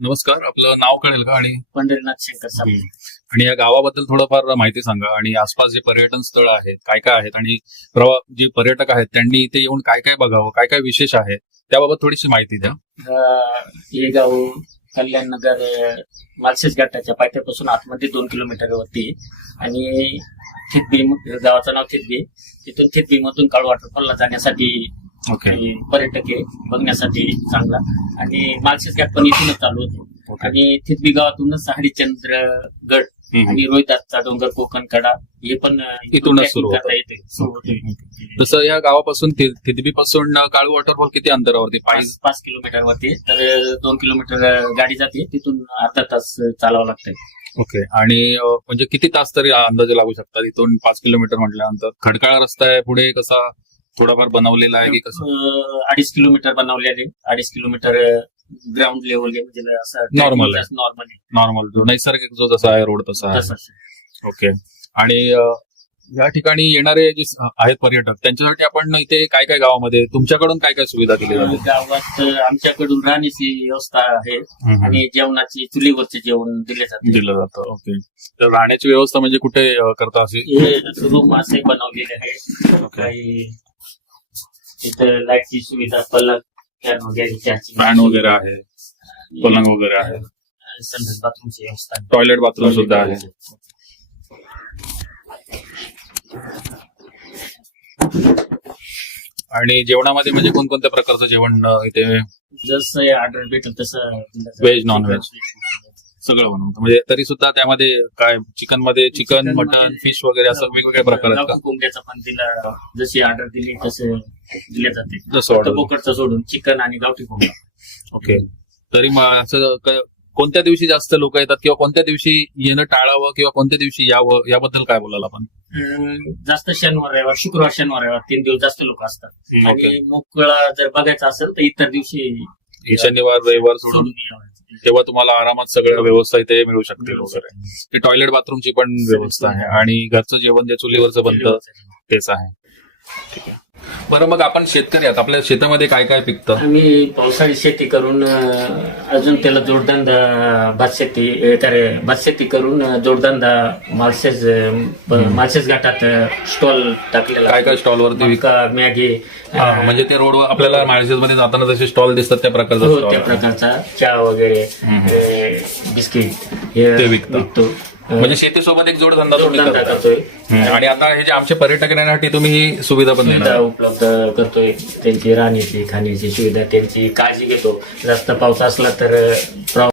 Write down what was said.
नमस्कार, आपलं नाव कळेल का? आणि पंढरीनाथ शंकर साबळे. आणि या गावाबद्दल थोडंफार माहिती सांगा. आणि आसपास जे पर्यटन स्थळ आहेत काय काय आहेत, आणि जे पर्यटक आहेत त्यांनी इथे येऊन काय काय बघावं, काय काय विशेष आहे, त्याबाबत थोडीशी माहिती द्या. हे गाव कल्याण नगर मालशेज घाटाच्या पायथ्यापासून आतमध्ये 2 किलोमीटरवरती आहे. आणि थितबी गावाचं नाव थितबी. तिथून थितबी मधून काळू वॉटरफॉलला जाण्यासाठी ओके. पर्यटक आहे, बघण्यासाठी चांगला. आणि मालशेज घाट पण इथूनच चालू होते. आणि थितबी गावातूनच हरिश्चंद्रगड आणि रोहिदासचा डोंगर, कोकण कडा हे पण इथूनच सुरू करता येते. तसं या गावापासून थितबी पासून काळू वॉटरफॉल किती अंतरावरती? 5 किलोमीटरवरती. तर 2 किलोमीटर गाडी जाते, तिथून अर्धा तास चालावं लागतंय. ओके. आणि म्हणजे किती तास तरी अंदाजे लागू शकतात इथून 5 किलोमीटर म्हटल्यानंतर? खडकाळ रस्ता आहे पुढे, कसा थोडाफार बनवलेला आहे की कसं? 2.5 किलोमीटर बनवलेले. 2.5 किलोमीटर ग्राउंड लेवल म्हणजे असं नॉर्मल आहे. नॉर्मल जो नैसर्गिक जो जसा आहे रोड तसा आहे. ओके. आणि या ठिकाणी येणारे जे आहेत पर्यटक, त्यांच्यासाठी आपण इथे काय काय गावामध्ये तुमच्याकडून काय काय सुविधा दिली जाते? गावात आमच्याकडून राहण्याची व्यवस्था आहे आणि जेवणाची चुलीवरचे जेवण दिलं जातं. ओके. तर राहण्याची व्यवस्था म्हणजे कुठे करता? असे रूम असे बनवलेले आहे. काही इथं लाईटची सुविधा, पलंग, फॅन वगैरे, फॅन वगैरे आहे, पलंग वगैरे आहे, संडास बाथरूमची व्यवस्था, टॉयलेट बाथरूम सुद्धा आहे. आणि जेवणामध्ये म्हणजे कोणकोणत्या प्रकारचं जेवण इथे? जसं ऑर्डर भेटेल तसं व्हेज, नॉन व्हेज सगळं बनवतं. म्हणजे तरी सुद्धा त्यामध्ये काय चिकन मध्ये चिकन, मटन, फिश वगैरे असं वेगवेगळे प्रकार आहेत का? कोंबड्याचा पण दिला, जशी ऑर्डर दिली तसे दिले जाते. जसं order. बोकडचं सोडून चिकन आणि गावठी कोंबडा. ओके. तरी मग असं कोणत्या दिवशी जास्त लोक येतात, किंवा कोणत्या दिवशी येणं टाळावं, किंवा कोणत्या दिवशी यावं, याबद्दल काय बोलाल आपण? जास्त शनिवार रविवार, शुक्रवार शनिवार रविवार 3 दिवस जास्त लोक असतात. आणि मोकळा जर बघायचा असेल तर इतर दिवशी शनिवार रविवार सोडून यावं. तेव्हा तुम्हाला आरामात सगळ्या व्यवस्था इथे मिळू शकतील वगैरे. टॉयलेट बाथरूमची पण व्यवस्था आहे, आणि घरचं जेवण जे चुलीवरचं बनतं तेच आहे. ठीक आहे. बरं, मग आपण शेतकरी आहात, आपल्या शेतामध्ये काय काय पिकतं? आम्ही पावसाळी शेती करून अजून त्याला जोडधंदा भात शेती करून जोडधंदा माळशेज घाटात स्टॉल टाकलेला. काय काय स्टॉल वरती? मॅगी, म्हणजे ते रोडवर आपल्याला माळशेज मध्ये जाताना जसे स्टॉल दिसतात त्या प्रकारचा? त्या प्रकारचा चहा वगैरे, बिस्किट हे विकतो. म्हणजे शेतीसोबत एक जोडधंदा करतोय. आणि आता हे जे आमचे पर्यटक येण्यासाठी तुम्ही ही सुविधा पण देणार? उपलब्ध करतोय. त्यांची राहण्याची, खाण्याची सुविधा, त्यांची काळजी घेतो. जास्त पाऊस असला तर